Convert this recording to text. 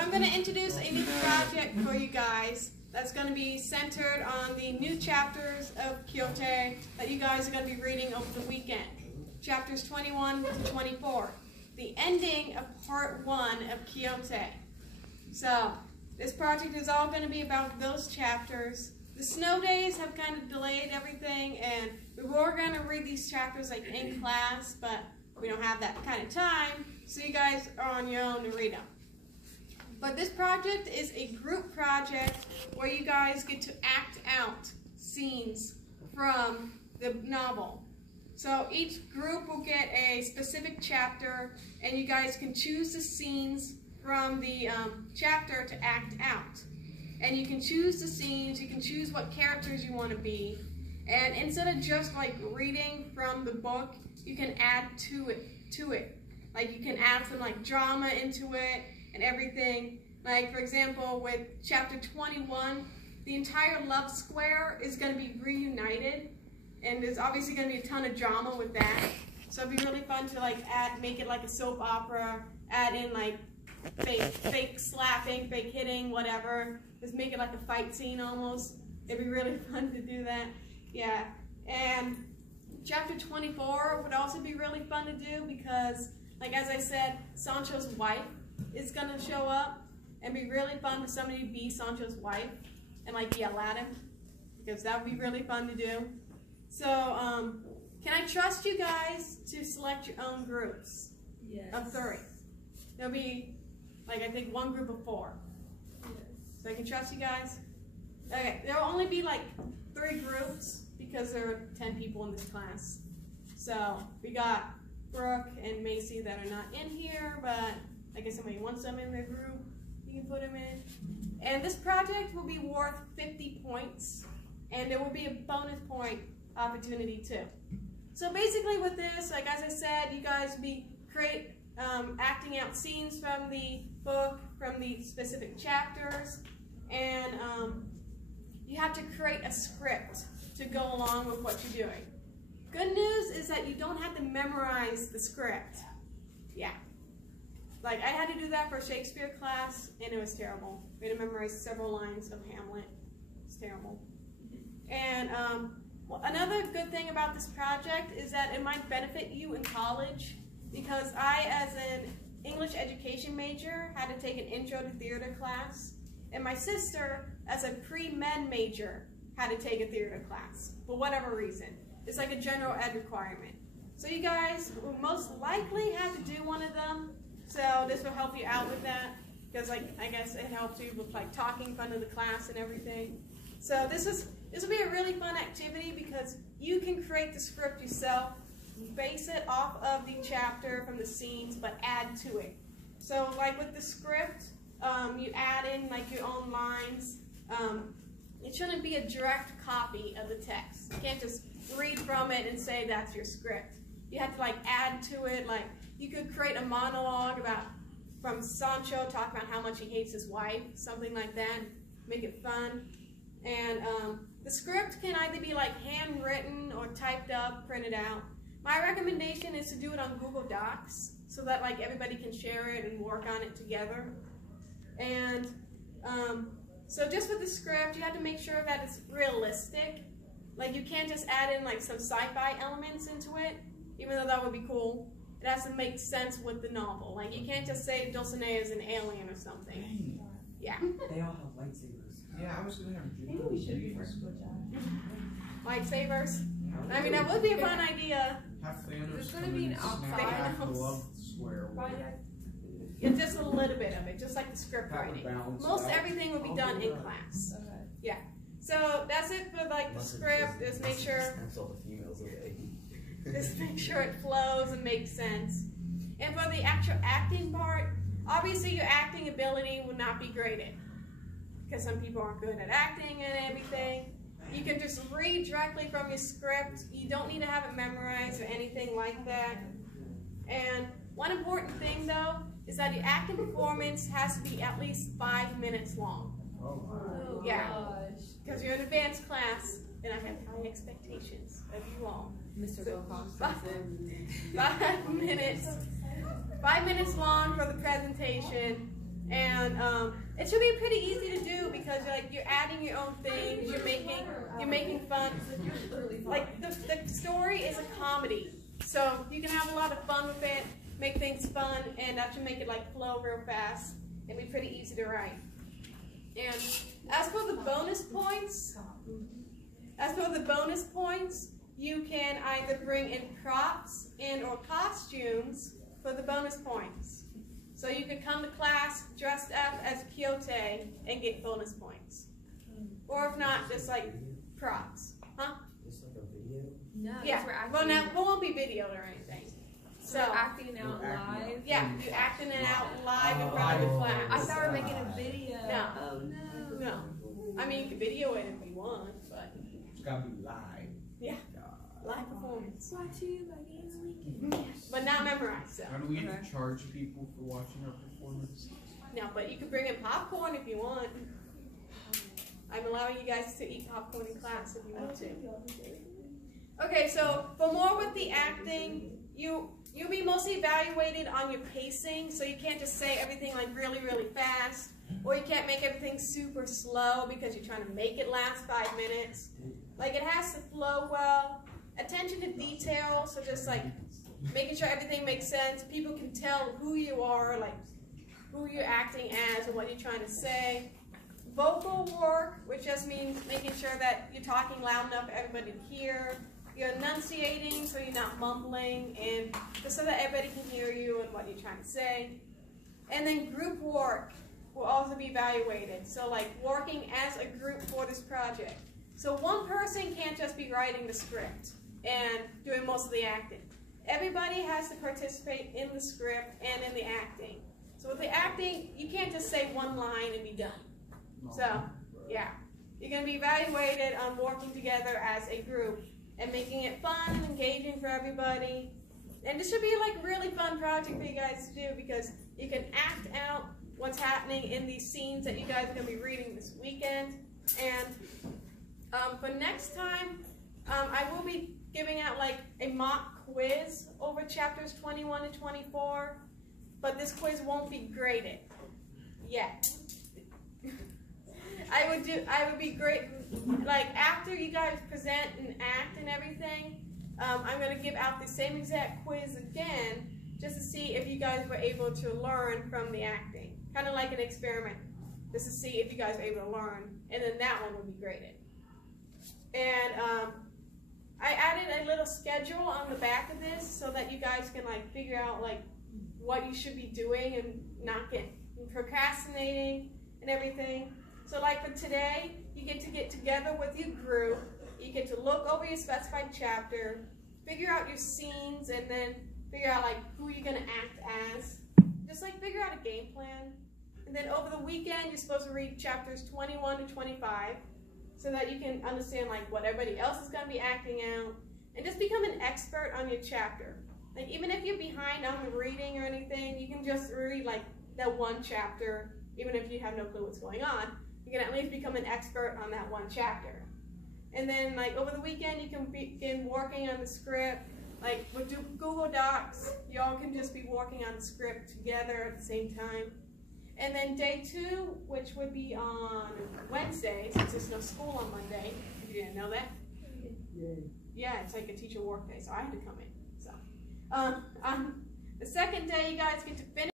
I'm going to introduce a new project for you guys that's going to be centered on the new chapters of Quixote that you guys are going to be reading over the weekend. Chapters 21 to 24. The ending of part 1 of Quixote. So, this project is all going to be about those chapters. The snow days have kind of delayed everything, and we were going to read these chapters like in class, but we don't have that kind of time, so you guys are on your own to read them. But this project is a group project where you guys get to act out scenes from the novel. So each group will get a specific chapter, and you guys can choose the scenes from the chapter to act out. And you can choose the scenes, you can choose what characters you want to be. And instead of just like reading from the book, you can add to it. Like you can add some like drama into it and everything. Like for example, with chapter 21, the entire love square is going to be reunited. And there's obviously going to be a ton of drama with that. So it'd be really fun to like make it like a soap opera, add in like fake slapping, fake hitting, whatever. Just make it like a fight scene almost. It'd be really fun to do that. Yeah. And chapter 24 would also be really fun to do because, like as I said, Sancho's wife is going to show up. And be really fun for somebody to be Sancho's wife and like yell at him. Because that would be really fun to do. So, can I trust you guys to select your own groups? Yes. Of 3. There'll be, like, I think 1 group of 4. Yes. So I can trust you guys? Okay, there'll only be, like, 3 groups because there are 10 people in this class. So, we got Brooke and Macy that are not in here, but I guess somebody wants them in their group, you can put them in. And this project will be worth 50 points, and there will be a bonus point opportunity too. So basically with this, like as I said, you guys create acting out scenes from the book, from the specific chapters, and you have to create a script to go along with what you're doing. Good news is that you don't have to memorize the script. Yeah. Like I had to do that for a Shakespeare class, and it was terrible. We had to memorize several lines of Hamlet. It's terrible. And well, another good thing about this project is that it might benefit you in college because I, as an English education major, had to take an intro to theater class, and my sister, as a pre-med major, had to take a theater class for whatever reason. It's like a general ed requirement. So you guys will most likely have to do one of them, so this will help you out with that because like I guess it helps you with like talking in front of the class and everything. So this will be a really fun activity because you can create the script yourself, base it off of the chapter from the scenes, but add to it. So like with the script, you add in like your own lines. It shouldn't be a direct copy of the text. You can't just read from it and say that's your script. You have to like add to it. Like you could create a monologue from Sancho talking about how much he hates his wife, something like that. Make it fun. And the script can either be like handwritten or typed up, printed out. My recommendation is to do it on Google Docs so that like everybody can share it and work on it together. And so just with the script, you have to make sure that it's realistic. Like you can't just add in like some sci-fi elements into it, even though that would be cool. It has to make sense with the novel. Like you can't just say Dulcinea is an alien or something. Dang. Yeah. They all have lightsabers. Yeah, I was gonna have Maybe we should be first with that. Lightsabers. I mean, that would be a fun idea. Have Thanos There's gonna come be in an and snap outside half the house. love square. Yeah, just a little bit of it, just like the script That would writing. balance Most out. everything will be done in class. Okay. Yeah. So that's it for like the script. Just make sure, just make sure it flows and makes sense. And for the actual acting part, obviously your acting ability will not be graded because some people aren't good at acting and everything. You can just read directly from your script. You don't need to have it memorized or anything like that. And one important thing though is that your acting performance has to be at least 5 minutes long. Oh Yeah. gosh. Because you're an advanced class and I have high expectations of you all. Mr. Wilcox. 5 minutes. 5 minutes long for the presentation, And it should be pretty easy to do because you're adding your own things, you're making fun. Like the story is a comedy, so you can have a lot of fun with it, make things fun, and that should make it like flow real fast and be pretty easy to write. And as for the bonus points, you can either bring in props and or costumes for the bonus points. So you could come to class dressed up as Quixote and get bonus points. Or if not, just like props. Huh? Just like a video? No, Yeah. we're acting. Well, now it won't be videoed or anything. So we're acting out live. Yeah, you're acting it out live in front of the class. I thought we were making a video. No. Oh no. No. I mean, you can video it if you want, but It's gotta be live. yeah, live performance. Watch you by the end of the weekend. But not memorized, so. How do we get to charge people for watching our performance? No, but you can bring in popcorn if you want. I'm allowing you guys to eat popcorn in class if you want to. Okay, so for more with the acting, you'll be mostly evaluated on your pacing, so you can't just say everything like really, really fast, or you can't make everything super slow because you're trying to make it last 5 minutes. Like it has to flow well. Attention to detail, so just like making sure everything makes sense. People can tell who you are, like who you're acting as and what you're trying to say. Vocal work, which just means making sure that you're talking loud enough for everybody to hear. You're enunciating, so you're not mumbling, and just so that everybody can hear you and what you're trying to say. And then group work will also be evaluated. So like working as a group for this project. So one person can't just be writing the script and doing most of the acting. Everybody has to participate in the script and in the acting. So with the acting, you can't just say one line and be done. So, yeah. You're going to be evaluated on working together as a group and making it fun and engaging for everybody. And this should be like a really fun project for you guys to do because you can act out what's happening in these scenes that you guys are going to be reading this weekend. And for next time, I will be giving out like a mock quiz over chapters 21 to 24, but this quiz won't be graded yet. I would be great, like after you guys present and act and everything, I'm going to give out the same exact quiz again just to see if you guys were able to learn from the acting. Kind of like an experiment, just to see if you guys were able to learn, and then that one will be graded. And I added a little schedule on the back of this so that you guys can like figure out like what you should be doing and not get procrastinating and everything. So like for today, you get together with your group, you get to look over your specified chapter, figure out your scenes, and then figure out like who you're gonna act as. Just like figure out a game plan. And then over the weekend, you're supposed to read chapters 21 to 25 so that you can understand like what everybody else is gonna be acting out and just become an expert on your chapter. Like even if you're behind on the reading or anything, you can just read like that one chapter, even if you have no clue what's going on. You can at least become an expert on that one chapter. And then like over the weekend, you can begin working on the script. Like with Google Docs, y'all can just be working on the script together at the same time. And then day 2, which would be on Wednesday, since there's no school on Monday, if you didn't know that. Yeah, it's like a teacher work day, so I had to come in. So on the second day, you guys get to finish